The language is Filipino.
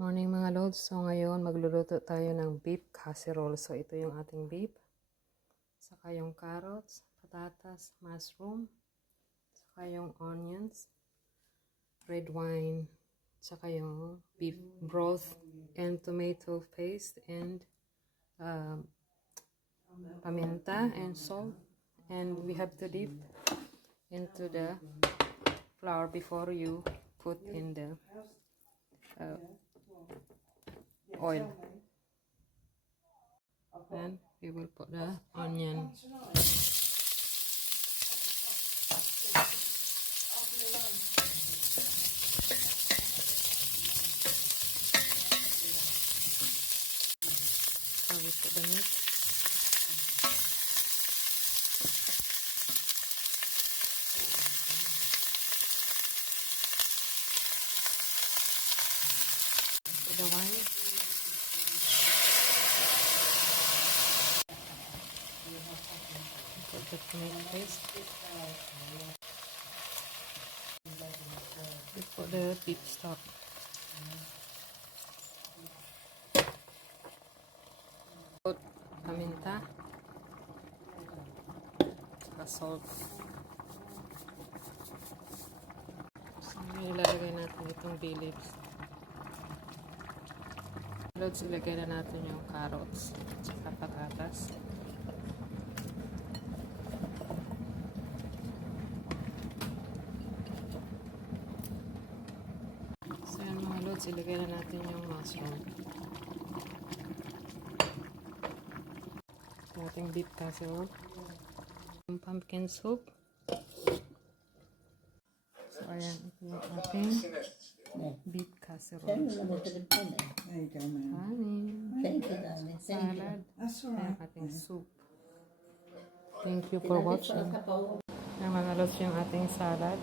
Morning mga lods. So ngayon magluluto tayo ng beef casserole. So ito yung ating beef. Saka yung carrots, patatas, mushroom. Saka yung onions, red wine. Saka yung beef broth and tomato paste and paminta and salt. And we have to dip into the flour before you put in the oil. Then we will put the onion. So we put the meat. Put the wine. Put the tomato paste. We put the beef stock. Put paminta. Salt. So, ilalagay natin itong bay leaves. Lods, ilagay na natin yung carrots at patatas. So yan mga lods, ilagay na natin yung mushroom. Ating beef casserole. Yung pumpkin soup. So ayan, ito yung ating beef casserole. Salad. Ayan ating soup. Thank you for watching. Yung mga lods yung ating salad.